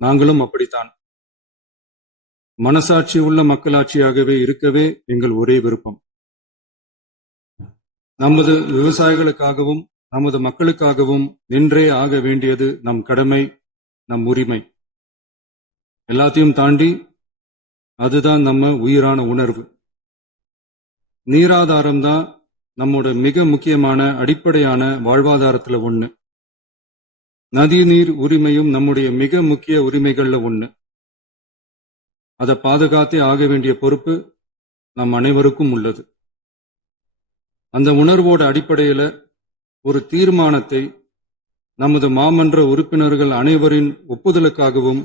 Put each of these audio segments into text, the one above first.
நாங்களும் அப்படித்தான். மனசாட்சி உள்ள மக்களாட்சியாகவே இருக்கவே எங்கள் ஒரே விருப்பம். நமது விவசாயிகளுக்காகவும் நமது மக்களுக்காகவும் நின்றே ஆக வேண்டியது நம் கடமை, நம் உரிமை. எல்லாத்தையும் தாண்டி அதுதான் நம்ம உயிரான உணர்வு. நீராதாரம் தான் நம்மோட மிக முக்கியமான அடிப்படையான வாழ்வாதாரத்துல ஒண்ணு. நதி நீர் உரிமையும் நம்முடைய மிக முக்கிய உரிமைகள்ல ஒண்ணு. அதை பாதுகாத்தே ஆக வேண்டிய பொறுப்பு நம் அனைவருக்கும் உள்ளது. அந்த உணர்வோட அடிப்படையில ஒரு தீர்மானத்தை நமது மாமன்ற உறுப்பினர்கள் அனைவரின் ஒப்புதலுக்காகவும்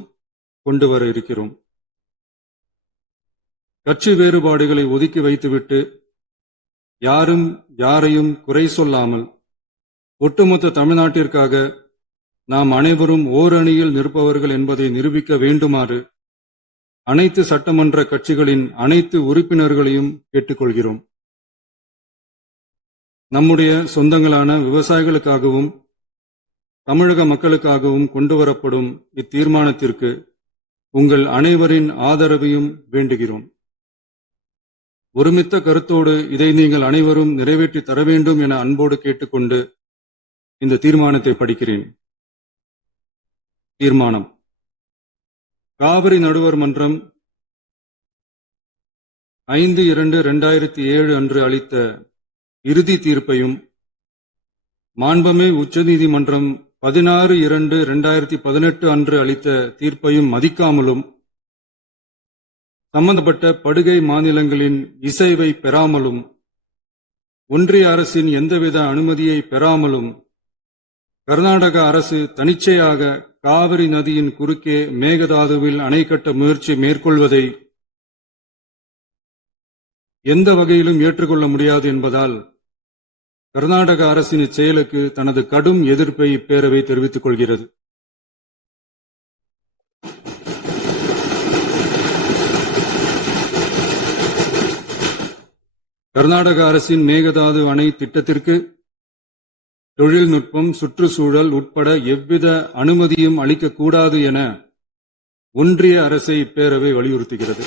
கொண்டு வர இருக்கிறோம். கட்சி வேறுபாடுகளை ஒதுக்கி வைத்துவிட்டு யாரும் யாரையும் குறை சொல்லாமல் ஒட்டுமொத்த தமிழ்நாட்டிற்காக நாம் அனைவரும் ஓரணியில் நிற்பவர்கள் என்பதை நிரூபிக்க வேண்டுமாறு அனைத்து சட்டமன்ற கட்சிகளின் அனைத்து உறுப்பினர்களையும் கேட்டுக்கொள்கிறோம். நம்முடைய சொந்தங்களான விவசாயிகளுக்காகவும் தமிழக மக்களுக்காகவும் கொண்டுவரப்படும் இத்தீர்மானத்திற்கு உங்கள் அனைவரின் ஆதரவையும் வேண்டுகிறோம். ஒருமித்த கருத்தோடு இதை நீங்கள் அனைவரும் நிறைவேற்றி தர வேண்டும் என அன்போடு கேட்டுக்கொண்டு இந்த தீர்மானத்தை படிக்கிறேன். தீர்மானம்: காவிரி நடுவர் மன்றம் 5/2/2007 அன்று அளித்த இறுதி தீர்ப்பையும் மாண்புமிகு உச்சநீதிமன்றம் 16/2/2018 அன்று அளித்த தீர்ப்பையும் மதிக்காமலும் சம்பந்தப்பட்ட படுகை மாநிலங்களின் இசைவை பெறாமலும் ஒன்றிய அரசின் எந்தவித அனுமதியை பெறாமலும் கர்நாடக அரசு தனிச்சையாக காவிரி நதியின் குறுக்கே மேகதாதுவில் அணை கட்ட முயற்சி மேற்கொள்வதை எந்த வகையிலும் ஏற்றுக்கொள்ள முடியாது என்பதால் கர்நாடக அரசின் இச்செயலுக்கு தனது கடும் எதிர்ப்பை இப்பேரவை தெரிவித்துக் கொள்கிறது. கர்நாடக அரசின் மேகதாது அணை திட்டத்திற்கு தொழில்நுட்பம், சுற்றுச்சூழல் உட்பட எவ்வித அனுமதியும் அளிக்கக்கூடாது என ஒன்றிய அரசை இப்பேரவை வலியுறுத்துகிறது.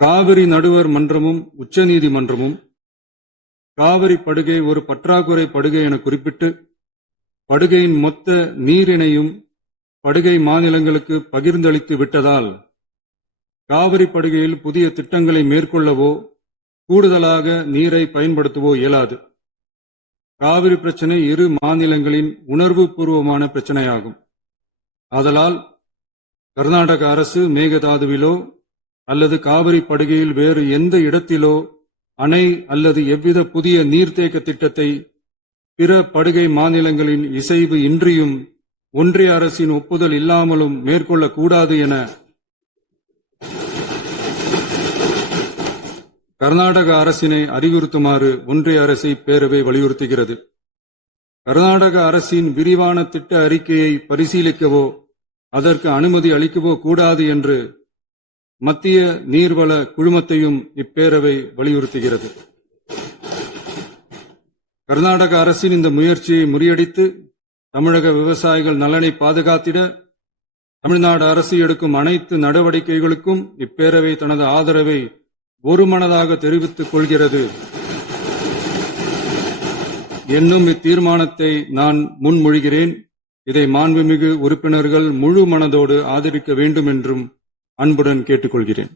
காவிரி நடுவர் மன்றமும் உச்சநீதிமன்றமும் காவிரி படுகை ஒரு பற்றாக்குறை படுகை என குறிப்பிட்டு படுகையின் மொத்த நீரினையும் படுகை மாநிலங்களுக்கு பகிர்ந்தளித்து விட்டதால் காவிரி படுகையில் புதிய திட்டங்களை மேற்கொள்ளவோ கூடுதலாக நீரை பயன்படுத்தவோ இயலாது. காவிரி பிரச்சனை இரு மாநிலங்களின் உணர்வு பூர்வமான பிரச்சனையாகும். ஆதலால் கர்நாடக அரசு மேகதாதுவிலோ அல்லது காவிரி படுகையில் வேறு எந்த இடத்திலோ அணை அல்லது எவ்வித புதிய நீர்த்தேக்க திட்டத்தை பிற படுகை மாநிலங்களின் இசைவு இன்றியும் ஒன்றிய அரசின் ஒப்புதல் இல்லாமலும் மேற்கொள்ளக்கூடாது என கர்நாடக அரசினை அறிவுறுத்துமாறு ஒன்றிய அரசை பேரவை வலியுறுத்துகிறது. கர்நாடக அரசின் விரிவான திட்ட அறிக்கையை பரிசீலிக்கவோ அதற்கு அனுமதி அளிக்கவோ கூடாது என்று மத்திய நீர்வள குழுமத்தையும் இப்பேரவை வலியுறுத்துகிறது. கர்நாடக அரசின் இந்த முயற்சியை முறியடித்து தமிழக விவசாயிகள் நலனை பாதுகாத்திட தமிழ்நாடு அரசு எடுக்கும் அனைத்து நடவடிக்கைகளுக்கும் இப்பேரவை தனது ஆதரவை ஒருமனதாக தெரிவித்துக் கொள்கிறது என்னும் இத்தீர்மானத்தை நான் முன்மொழிகிறேன். இதை மாண்புமிகு உறுப்பினர்கள் முழு மனதோடு ஆதரிக்க வேண்டும் என்றும் அன்புடன் கேட்டுக்கொள்கிறேன்.